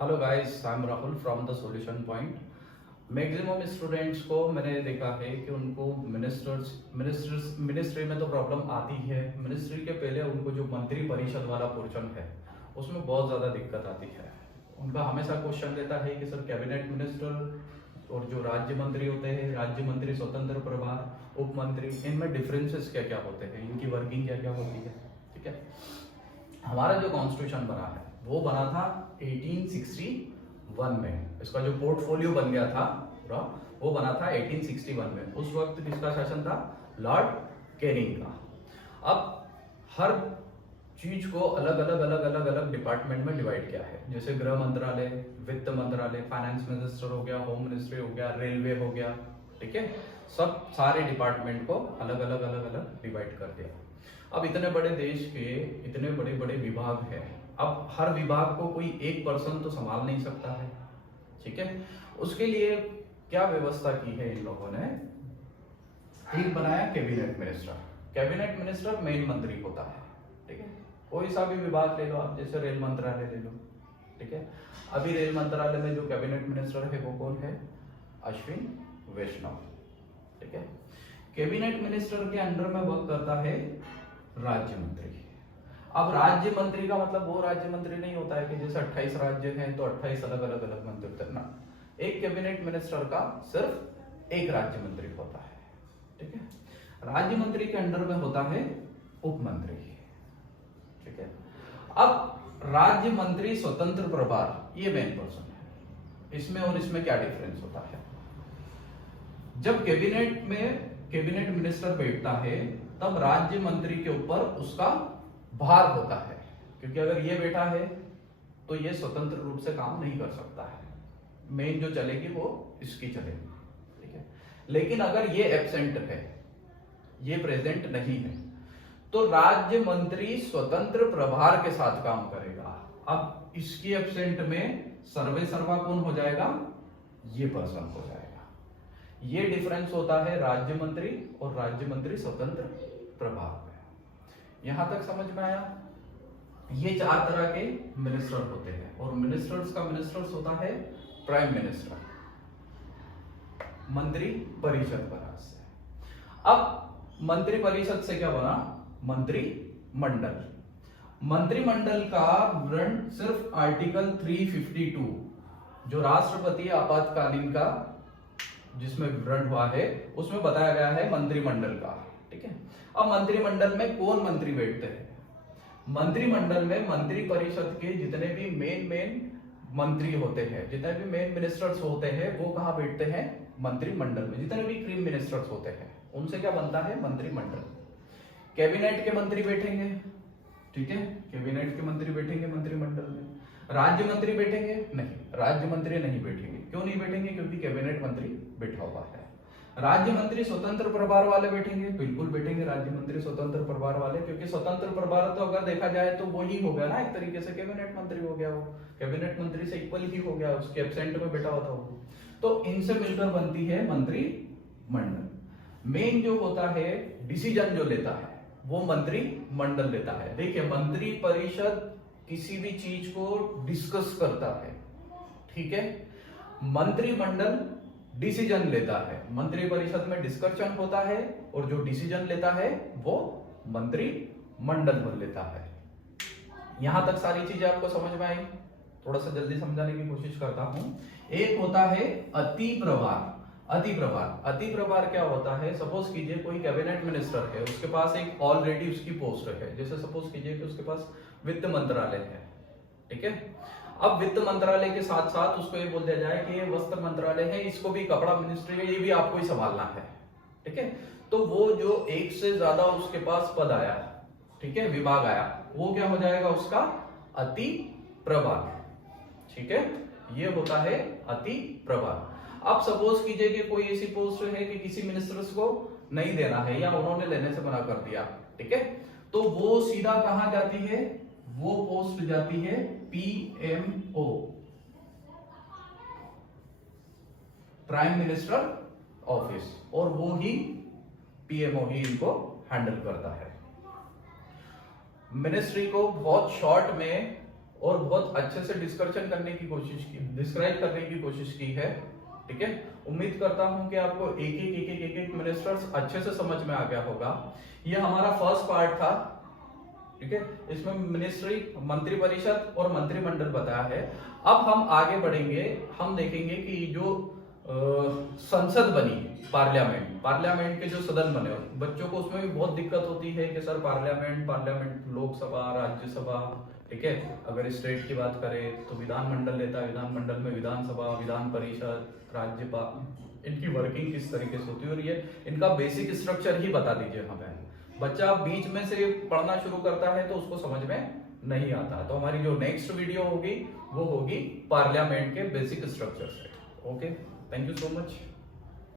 Hello guys, I am Rahul from the solution point. Maximum students को मैंने देखा है कि उनको मिनिस्ट्री में तो प्रॉब्लम आती है। मिनिस्ट्री के पहले उनको जो मंत्री परिषद वाला पोर्शन है उसमें बहुत ज़्यादा दिक्कत आती है। उनका हमेशा क्वेश्चन रहता है कि सर कैबिनेट मिनिस्टर और जो राज्य मंत्री होते हैं, राज्य मंत्री स्वतंत्र प्रभार, उप मंत्री, इनमें डिफरेंसेस क्या क्या होते हैं, इनकी वर्किंग क्या क्या होती है। ठीक है, हमारा जो कॉन्स्टिट्यूशन बना है वो बना था 1861 में। इसका जो पोर्टफोलियो बन गया था पूरा वो बना था 1861 में। उस वक्त किसका शासन था? लॉर्ड कैनिंग का। अब हर चीज को अलग अलग डिपार्टमेंट में डिवाइड किया है, जैसे गृह मंत्रालय, वित्त मंत्रालय, फाइनेंस मिनिस्टर हो गया, होम मिनिस्ट्री हो गया, रेलवे हो गया। ठीक है, सब सारे डिपार्टमेंट को अलग अलग डिवाइड कर दिया। अब इतने बड़े देश के इतने बड़े बड़े विभाग हैं, अब हर विभाग को कोई एक पर्सन तो संभाल नहीं सकता है। ठीक है, उसके लिए क्या व्यवस्था की है इन लोगों ने? एक बनाया cabinet minister. Cabinet minister main मंत्री होता है। ठीक है, कोई सा भी विभाग ले लो आप, जैसे रेल मंत्रालय ले लो। ठीक है, अभी रेल मंत्रालय में जो कैबिनेट मिनिस्टर है वो कौन है? अश्विन वैष्णव। ठीक है, कैबिनेट मिनिस्टर के अंडर में वर्क करता है राज्य मंत्री। अब राज्य मंत्री का मतलब वो राज्य मंत्री नहीं होता है कि जैसे 28 राज्य हैं तो 28 अलग अलग मंत्री करना। एक कैबिनेट मिनिस्टर का सिर्फ एक राज्य मंत्री होता है। ठीक है, राज्य मंत्री के अंडर में होता है उप मंत्री। ठीक है, अब राज्य मंत्री स्वतंत्र प्रभार, ये मेन पर्सन है। इसमें और इसमें क्या डिफरेंस होता है? जब कैबिनेट मिनिस्टर बैठता है तब राज्य मंत्री के ऊपर उसका भार होता है, क्योंकि अगर ये बैठा है तो ये स्वतंत्र रूप से काम नहीं कर सकता है। मेन जो चलेगी वो इसकी चलेगी। ठीक है, लेकिन अगर ये एब्सेंट है, ये प्रेजेंट नहीं है, तो राज्य मंत्री स्वतंत्र प्रभार के साथ काम करेगा। अब इसकी एब्सेंट में सर्वे सर्वा कौन हो जाएगा? ये पर्सन हो जाएगा। ये डिफरेंस होता है राज्य मंत्री और राज्य मंत्री स्वतंत्र प्रभार में। यहां तक समझ में आया? ये चार तरह के मिनिस्टर होते हैं और मिनिस्टर्स का मिनिस्टर्स होता है प्राइम मिनिस्टर। मंत्री परिषद बना से। अब मंत्री परिषद से क्या बना? मंत्रिमंडल। मंत्रिमंडल का विवरण सिर्फ आर्टिकल 352 जो राष्ट्रपति आपातकालीन का जिसमें विवरण हुआ है उसमें बताया गया है मंत्रिमंडल का। ठीक है, अब मंत्रिमंडल में कौन मंत्री बैठते हैं? मंत्रिमंडल में मंत्री परिषद के जितने भी मेन मंत्री होते हैं, जितने भी मेन मिनिस्टर्स होते हैं, वो कहां बैठते हैं? मंत्रिमंडल में। जितने भी क्रीम मिनिस्टर्स होते हैं उनसे क्या बनता है? मंत्रिमंडल। कैबिनेट के मंत्री बैठेंगे। ठीक है, कैबिनेट के मंत्री बैठेंगे मंत्रिमंडल में। राज्य मंत्री बैठेंगे? नहीं, राज्य मंत्री नहीं बैठेंगे। क्यों नहीं बैठेंगे? क्योंकि कैबिनेट मंत्री बैठा हुआ है। राज्य मंत्री स्वतंत्र प्रभार वाले बैठेंगे? बिल्कुल बैठेंगे राज्य मंत्री स्वतंत्र प्रभार वाले, क्योंकि स्वतंत्र प्रभार तो अगर देखा जाए तो वो ही हो गया ना, एक तरीके से कैबिनेट मंत्री हो गया। वो कैबिनेट मंत्री से इक्वल ही हो गया, उसके एब्सेंट में बैठा हुआ था वो। तो इनसे मिलकर बनती है मंत्रिमंडल। मेन जो होता है डिसीजन जो लेता है वो मंत्रिमंडल लेता है। देखिए, मंत्री परिषद किसी भी चीज को डिस्कस करता है। ठीक है, मंत्रिमंडल डिसीजन लेता है। मंत्री परिषद में डिस्कशन होता है और जो डिसीजन लेता है वो मंत्रिमंडल बन लेता है। यहां तक सारी चीजें आपको समझ में आई? थोड़ा सा जल्दी समझाने की कोशिश करता हूं। एक होता है अति प्रभार। अति प्रभार क्या होता है? सपोज कीजिए कोई कैबिनेट मिनिस्टर है, उसके पास एक ऑलरेडी उसकी पोस्ट है। जैसे सपोज कीजिए कि उसके पास वित्त मंत्रालय है। ठीक है, अब वित्त मंत्रालय के साथ साथ उसको ये बोल दिया जाए कि ये वस्त्र मंत्रालय है, इसको भी कपड़ा मिनिस्ट्री है, ये भी आपको ही संभालना है। ठीक है, तो वो जो एक से ज्यादा उसके पास पद आया, ठीक है, विभाग आया, वो क्या हो जाएगा? उसका अति प्रभार। ठीक है, ये होता है अति प्रभार। अब सपोज कीजिए कि कोई ऐसी पोस्ट है कि किसी मिनिस्टर्स को नहीं देना है या उन्होंने लेने से मना कर दिया। ठीक है, तो वो सीधा कहां जाती है? वो पोस्ट जाती है पीएमओ, प्राइम मिनिस्टर ऑफिस, और वो ही पीएमओ ही इनको हैंडल करता है। मिनिस्ट्री को बहुत शॉर्ट में और बहुत अच्छे से डिस्कशन करने की कोशिश की, डिस्क्राइब करने की कोशिश की है। ठीक है, उम्मीद करता हूं कि आपको एक एक मिनिस्टर्स अच्छे से समझ में आ गया होगा। ये हमारा फर्स्ट पार्ट था। ठीक है, इसमें मिनिस्ट्री, मंत्रिपरिषद और मंत्रिमंडल बताया है। अब हम आगे बढ़ेंगे, हम देखेंगे कि जो संसद बनी, पार्लियामेंट के जो सदन बने, बच्चों को उसमें भी बहुत दिक्कत होती है कि सर पार्लियामेंट लोकसभा, राज्यसभा। ठीक है, अगर स्टेट की बात करें तो विधानमंडल लेता है, विधानमंडल में विधानसभा, विधान परिषद, राज्यपाल, इनकी वर्किंग किस तरीके से होती है, और ये इनका बेसिक स्ट्रक्चर ही बता दीजिए हमें। बच्चा बीच में से पढ़ना शुरू करता है तो उसको समझ में नहीं आता। तो हमारी जो नेक्स्ट वीडियो होगी वो होगी पार्लियामेंट के बेसिक स्ट्रक्चर से। Okay, thank you so much.